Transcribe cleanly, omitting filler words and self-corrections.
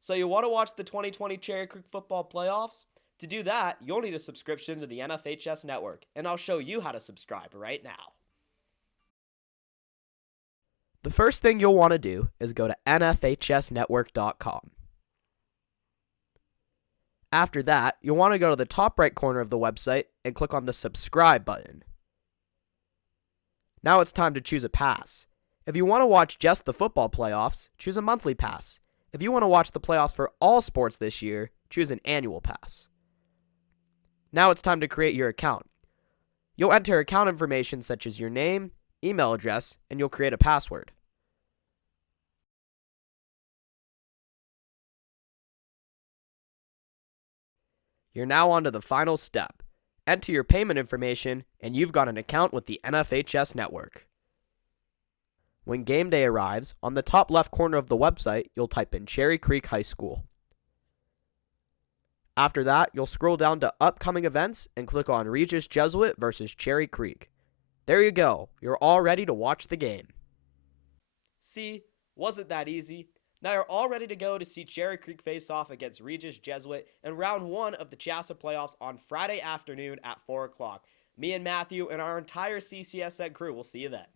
So you want to watch the 2020 Cherry Creek football playoffs? To do that, you'll need a subscription to the NFHS network, and I'll show you how to subscribe right now. The first thing you'll want to do is go to nfhsnetwork.com. After that, you'll want to go to the top right corner of the website and click on the subscribe button. Now it's time to choose a pass. If you want to watch just the football playoffs, choose a monthly pass. If you want to watch the playoffs for all sports this year, choose an annual pass. Now it's time to create your account. You'll enter account information such as your name, email address, and you'll create a password. You're now on to the final step. Enter your payment information, and you've got an account with the NFHS network. When game day arrives, on the top left corner of the website, you'll type in Cherry Creek High School. After that, you'll scroll down to upcoming events and click on Regis Jesuit versus Cherry Creek. There you go. You're all ready to watch the game. See, wasn't that easy? Now you're all ready to go to see Cherry Creek face off against Regis Jesuit in round 1 of the CHSAA playoffs on Friday afternoon at 4 o'clock. Me and Matthew and our entire CCSN crew will see you then.